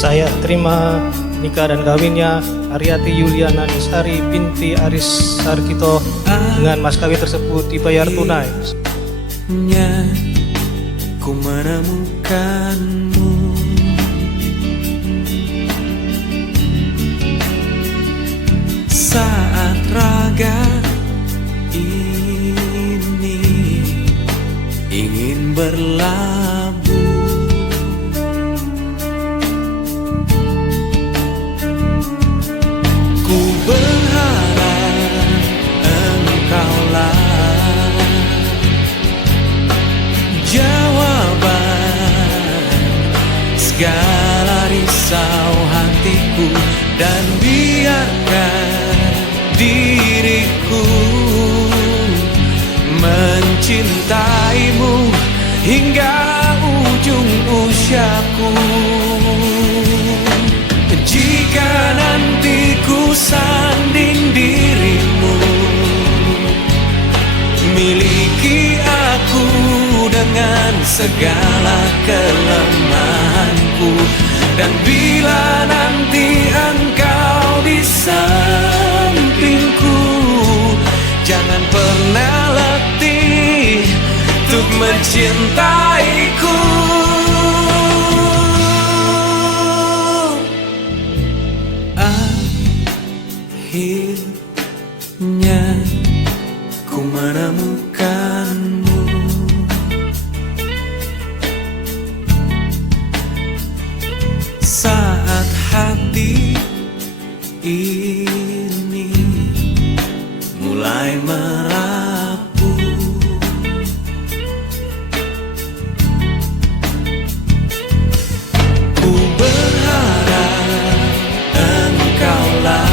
Saya terima nikah dan kawinnya Aryati Yuliana Nisari binti Aris Sarkito dengan mas kawin tersebut dibayar tunai. Ku menemukanmu, saat raga ini ingin berlabuh. Ku berharap engkaulah jawaban segala risau hatiku, dan biarkan diriku mencintaimu hingga ujung usiaku. Jika nanti ku sanding dirimu, miliki aku dengan segala kelemahanku. Dan bila nanti engkau di sampingku, jangan pernah letih untuk mencintaiku. Akhirnya ku menemukanmu, saat hati ini mulai merapuh. Ku berharap engkaulah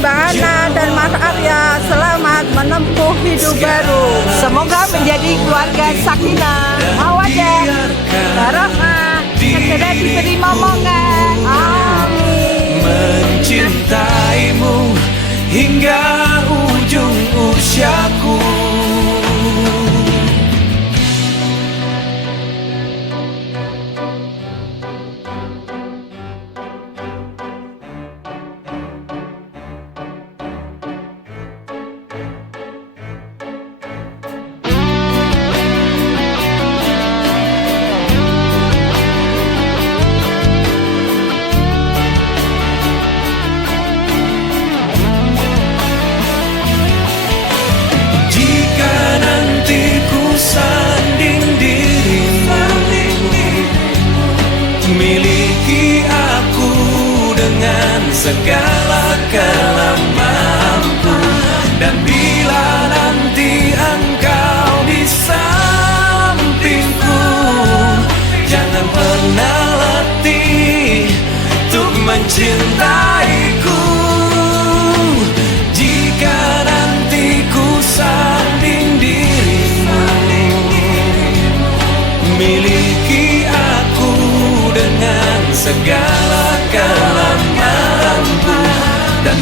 Mbak Ana dan Mas Arya selamat menempuh hidup baru. Semoga menjadi keluarga sakinah, mawaddah, barokah, segera diterima momongan. Amin. Mencintaimu hingga ujung usiaku. Miliki aku dengan segala kelemahanku. Dan bila nanti engkau di sampingku, jangan pernah letih untuk mencintaiku. Jika nanti ku sanding dirimu, miliki aku dengan segala kelemahanku. Dan